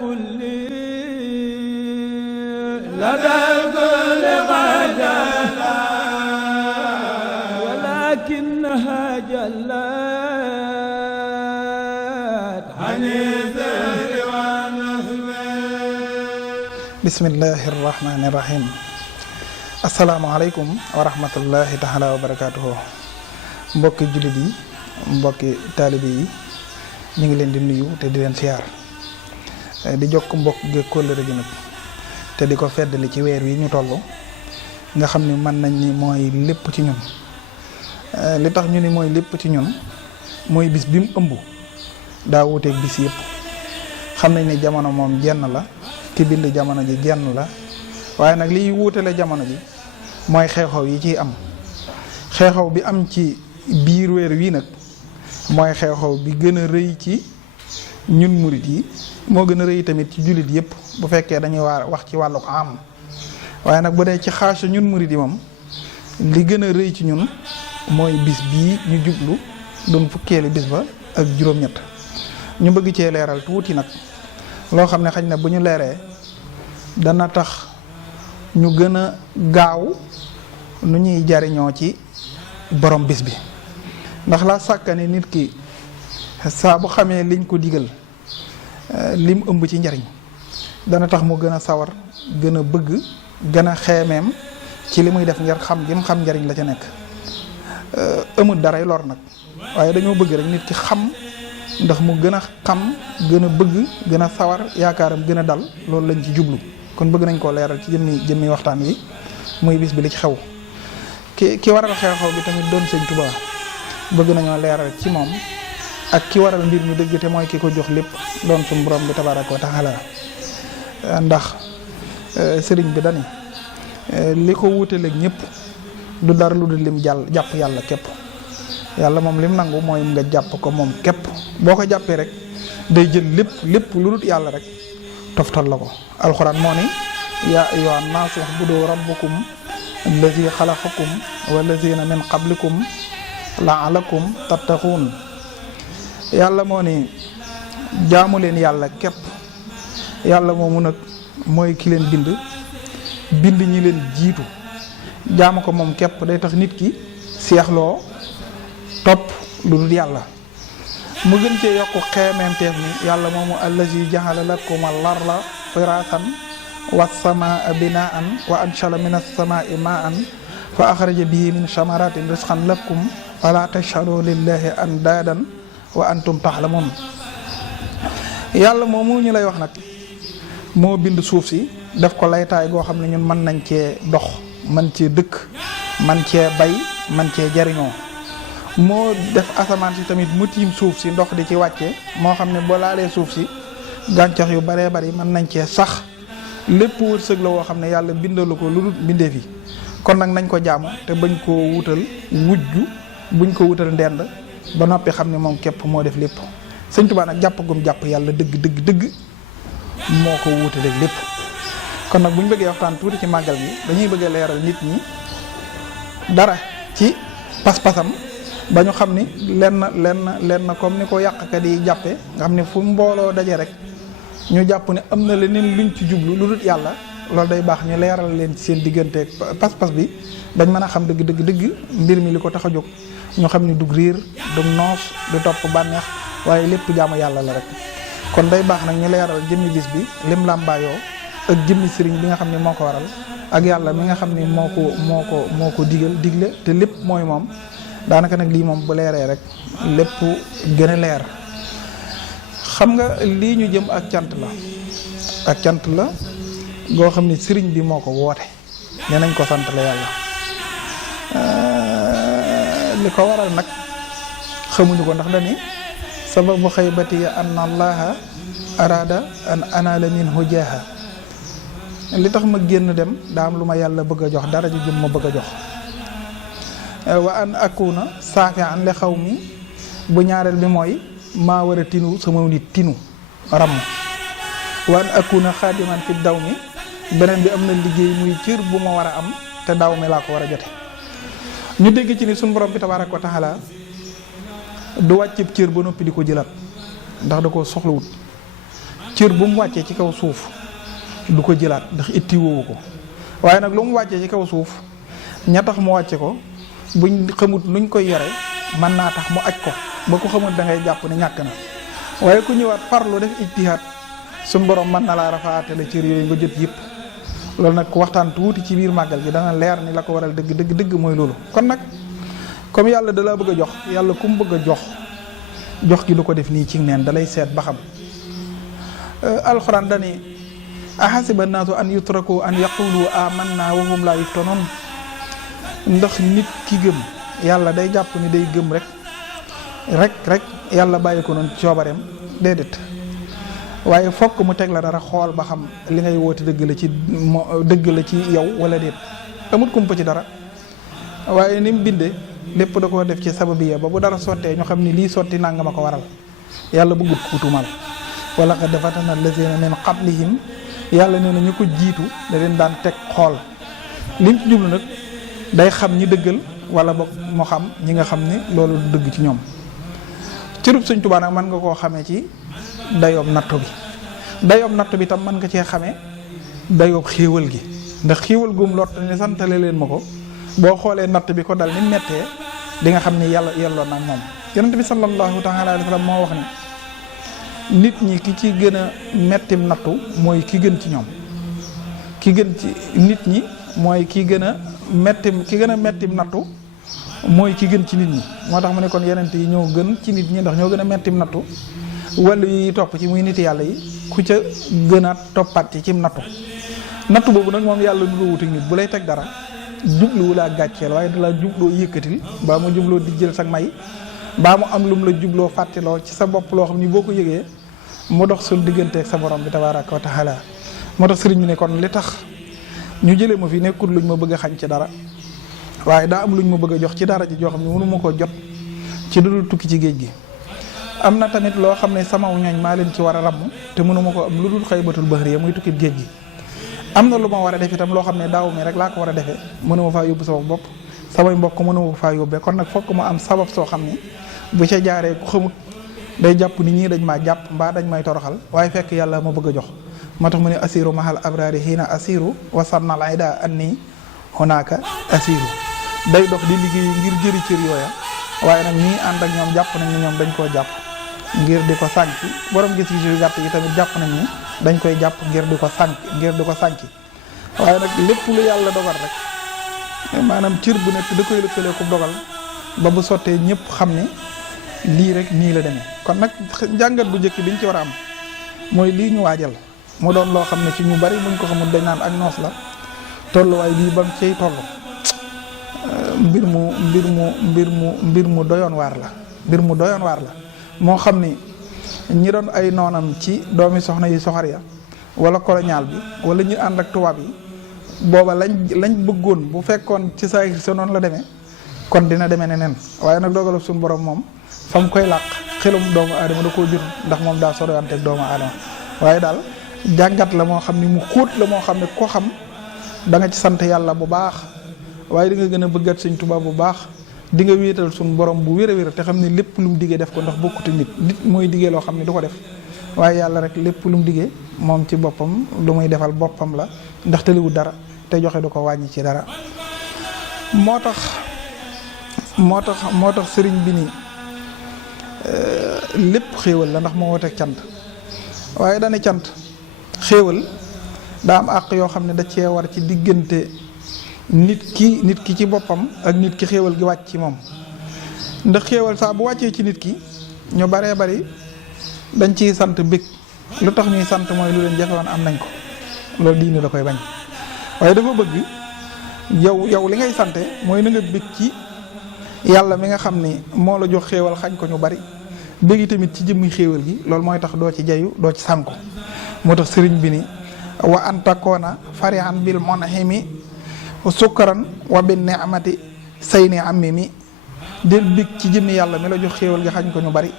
كل لدى الكل غجلا ولكنها جلت عن الذر والنسب. بسم الله الرحمن الرحيم. asalaamaaleykum wa rahmatullahi taala wa barakaatuhu. mbokki jullit yi mbokki taalibe yi ñu ngi leen di nuyu te di leen siyaar di jokk mbokk ge kóllëre gi nag te di ko feddali ci weer wi ñu toll nga xam ni mën nañ ni mooy lépp ci ñun. li tax ñu ni mooy lépp ci ñun mooy bis bi mu ëmb daa wuteeg bis yëpp. xam nañ ne jamono moom jenn la, ki bind jamono ji jenn la, waaye nag liy wuutale jamono ji mooy xew-xew yi ciy am. xew-xew bi am ci biir weer wii nag mooy xew-xew bi gën a rëy ci ñun murit yi, moo gën a rëy tamit ci jullit yëpp bu fekkee dañuy wax ci wàllu ko am. waaye nag bu dee ci xaasa ñun murit yi moom li gën a rëy ci ñun mooy bis bii ñu jublu doon fukkeeli bis ba ak juróom-ñett. ñu bëgg cee leeral tuuti nag loo xam ne xañ na bu ñu leeree dana tax ñu gën a gaaw nu ñuy jariñoo ci borom bis bi. ndax la sàkkane nit ki saa bu xamee liñ ko digal lim ëmb ci njariñ dana tax mu gën a sawar, gën a bëgg, gën a xeemeem ci li muy def ngir xam gi mu xam njariñ la ca nekk. ëmut daray lor nag, waaye dañoo bëgg rek nit ki xam ndax mu gën a xam, gën a bëgg, gën a sawar, yaakaaram gën a dal. loolu lañ ci jublu. kon bëgg nañ koo leeral ci jëmmi waxtaan wi muy bis bi li ci xew. ki waral xew-xew bi tamit doon Sëñ Tuubaa bëgg nañoo leeral ci moom ak ki waral mbir mi dëgg te mooy ki ko jox lépp doon suñu borom bi tabaaraka wa taala. ndax sëriñ bi dani li ko wuutaleeg ñëpp du dara lu dul lim jàpp yàlla képp. yàlla moom lim nangu mooy nga jàpp ko moom képp. boo ko jàppee rek day jël lépp lu dul yàlla rek toftal la ko. alxuraan moo ni yaa ayyuhan naasu u'budu rabbakum allazi xalaqakum wallazina min qablikum la'allakum tattaquun. yàlla moo ni jaamu leen yàlla képp. yàlla moomu nag mooy ki leen bind ñi leen jiitu. jaamu ko moom képp day tax nit ki seexloo topp lu dul yàlla. mu gën cee yokku xeemeemteef ni yàlla moomu allazi jaxala lakum al-arda firaasan was-samaa binaan wa anshala min as-samaai maan fa axraja bihi min samaratin risqan lakum fala tashhadu lillahi andaadan wa antum taxlamun. yàlla moomu ñu lay wax nag moo bind suuf si def ko laytaay goo xam ne ñun mën nañ cee dox, man cee dëkk, man cee bay, man cee jariñoo. moo def asamaan si tamit mu tiim suuf si ndox di ci wàcce, moo xam ne boo laalee suuf si gàncax yu baree bari mën nañ cee sax. lépp wërsëg la woo xam ne yàlla bindalu ko lu dul bindeef yi. kon nag nañ ko jaamu te bañ koo wutal wujju, buñ ko wutal ndend, ba noppi xam ne moom képp moo def lépp. Sëñ Tuubaa nag jàpp gum jàpp yàlla dëgg moo ko wutale lépp. kon nag bu ñu bëggee waxtaan tuuti ci màggal gi dañuy bëggee leeral nit ñi dara ci pas-pasam ba ñu xam ni lenn comme ni ko yàqkat yi jàppe nga xam ne fu mbooloo daje rek ñu jàpp ne am na leneen luñ ci jublu lu dul yàlla. loolu day baax ñu leeral leen ci seen diggante pas-pas bi dañ mën a xam dëgg mbir mi li ko tax a jóg. ñu xam ni du riir, du noos, du topp bànneex, waaye lépp jaamu yàlla la rek. kon day baax nag ñu leeral jëmmi bis bi lim làmbaayoo ak jëmmi sëriñ bi nga xam ne moo ko waral ak yàlla mi nga xam ne moo ko digle te lépp mooy moom. daanaka nag lii moom bu leeree rek lépp gën a leer. xam nga lii ñu jëm ak cant la goo xam ne sëriñ bi moo ko woote ne nañ ko sant la yàlla. li ko waral nag xamuñu ko ndax dañi sababu xaybati an allaha arada an anala minhu jaaha. li tax ma génn dem daa am lu ma yàlla bëgg a jox, dara ji jëm ma bëgg a jox. wa an akuna saafian li xaw mi bu ñaareel bi mooy maa war a tinu sama nit tinu ramm. wa an akuna xaadiman fi daw mi beneen bi am na liggéey muy cër bu ma war a am te daw mi laa ko war a jote. ñu dégg ci ni suñu borom bi tabaaraka wa taala du wàcceb cër ba noppi di ko jëlaat ndax da koo soxlawut. cër bu mu wàccee ci kaw suuf du ko jëlaat ndax itti woowu ko waaye nag lu mu wàccee ci kaw suuf ña tax mu wàcce ko buñ xamut nuñ koy yore mën naa tax mu aj ko ba ko xamut da ngay jàpp ne ñàkk na waaye ku ñëwaat farlu def ijtihaad suñu borom mën na laa rafaate la cër yooyu nga jot yëpp. loolu nag waxtaan tuuti ci biir màggal gi dana leer ni la ko waral dëgg mooy loolu kon nag comme yàlla da la bëgg a jox yàlla ku mu bëgg a jox gi du ko def nii ci neen dalay seet ba xam. alxuraan dani ahasiba naasu an yutraku an yaqulu amanna wa hum laa yuftanun ndax nit ki gëm yàlla day jàpp ni day gëm rek yàlla bàyyi ko noonu coobareem déedéet waaye fokk mu teg la dara xool ba xam li ngay woote dëgg la ci yow wala déet amut kumpa ci dara waaye ni mu bindee lépp da koo def ci sababiya ba bu dara sottee ñu xam ni lii sotti nanga ma ko waral yàlla bëggut ku tuumal wala qad fatana allazina min qablihim yàlla nee na ñu ko jiitu da leen daan teg xool lim ci jublu nag day xam ñi dëggal wala boog moo xam ñi nga xam ne loolu du dëgg ci ñoom. cërub Sëñ Tuubaa nag mën nga koo xamee ci dayoob nattu bi tam mën nga cee xamee dayoob xéewal gi ndax xéewal gum lott ni santale leen ma ko boo xoolee natt bi ko dal ni mettee di nga xam ne yàlla yelloon na moom. Yonent bi sallallahu taala alayhi wa sallam moo wax ne nit ñi ki ci gën a mettim nattu mooy ki gën ci ñoom ki gën ci nit ñi mooy ki gën a mettim nattu mooy ki gën ci nit ñi moo tax mu ne kon yonent yi ñoo gën ci nit ñi ndax ñoo gën a mettim nattu wàllu yi topp ci muy nit yàlla yi ku ca gën a toppaat ci cim nattu boobu nag moom yàlla du wuti nit bu lay teg dara jubluwu laa gàcceel waaye dalaa jubloo yëkkatil baa mu jubloo di jël sa may baa mu am lum la jubloo fàttiloo ci sa bopp loo xam ni boo ko yëgee mu dox sul digganteeg sa borom bi tabaaraka wa taala moo tax sëriñ bi ne kon li tax ñu jëlee ma fi nekkul luñ ma bëgg a xañ ci dara waaye daa am luñ ma bëgg a jox ci dara ji joo xam ne mënu ma koo jot ci dudul tukki ci géej gi am na tamit loo xam ne sama ñooñ maa leen ci war a ramm te mënu ma ko am lu dul xaybatul bahriya muy tukki géej gi am na lu ma war a def itam loo xam ne daaw mi rek laa ko war a defee mënu ma faa yóbbu sama bopp samay mbokk mënu ma faa yóbbee kon nag fokk ma am sabab soo xam ne bu ca jaaree ku xamut day jàpp ni ñii dañ maa jàpp mbaa dañ may toroxal waaye fekk yàlla ma bëgg a jox moo tax mu ne asiru mahal abrari xiina asiru wasannal ayda anni hunaka asiru day dox di liggéey ngir jëri cër yooya waaye nag ñii ànd ak ñoom jàpp nañ ni ñoom dañ koo jàpp ngir di ko sànki borom gis-gis yu gàtt yi tamit jàpp nañ ni dañ koy jàpp ngir di ko sànki waaye nag lépp lu yàlla dogal rek maanaam cër bu nekk da koy lëkkalee ko dogal ba bu sottee ñëpp xam ne lii rek nii la demee kon nag njàngat bu njëkk biñ ci war a am mooy lii ñu waajal mu doon loo xam ne ci ñu bari buñ ko xamul dañ naan ak noos la tolluwaay lii ba mu cay toll mbir mu doyoon waar la moo xam ni ñi doon ay noonam ci doomi soxna yi soxar ya wala colonial bi wala ñu ànd ak tubaab yi booba lañ bëggoon bu fekkoon ci saa sa noonu la demee kon dina demee neneen waaye nag dogalu suñu borom moom fa mu koy làq xelum doomu aadama da koo jur ndax moom daa soriwante ak doomu aadama waaye daal jàngat la moo xam ni mu xóot la moo xam ne ko xam da nga ci sant yàlla bu baax waaye di nga gën a bëggat Sëñ Tuubaa bu baax di nga wéetal suñu borom bu wér a wér te xam ne lépp lu mu diggee def ko ndax bokkuti nit mooy diggee loo xam ne du ko def waaye yàlla rek lépp lu mu diggee moom ci boppam lu muy defal boppam la ndax tëliwul dara te joxe du ko wàññi ci dara moo tax sëriñ bi nii lépp xéewal la ndax moo wooteeg cant waaye dana cant xéewal daa am àq yoo xam ne da cee war ci diggante nit ki ci boppam ak nit ki xéewal gi wàcc ci moom ndax xéewal saa bu wàccee ci nit ki ñu baree bari dañ ciy sant bég lu tax ñuy sant mooy lu leen jafe woon am nañ ko loolu diine da koy bañ waaye dafa bëgg yow li ngay sante mooy na nga bég ci yàlla mi nga xam ni moo la jox xéewal xañ ko ñu bari béggi tamit ci jëmmi xéewal gi loolu mooy tax doo ci jayu doo ci sànku moo tax sëriñ bi ni wa antakoona farihan bil monahimi sukkaran wa bin ni'mati sayni ammi mi del bég ci jëmmi yàlla mi la jox xéewal gi xañ ko ñu bari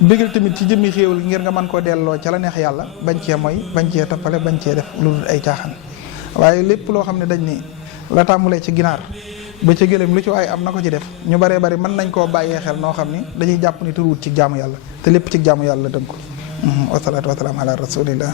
bégal tamit ci jëmmi xéewal gi ngir nga mën koo delloo ca la neex yàlla bañ cee mooy bañ cee toppale bañ cee def lu dul ay caaxaan waaye lépp loo xam ne dañ ni la tàmmulee ci ginaar ba ca gëléem lu ci waaye am na ko ci def ñu baree bari mën nañ koo bàyyee xel noo xam ni dañuy jàpp ni turuwut ci jaamu yàlla te lépp ci jaamu yàlla dënk ko wasalaatu wasalaam ala rasulillah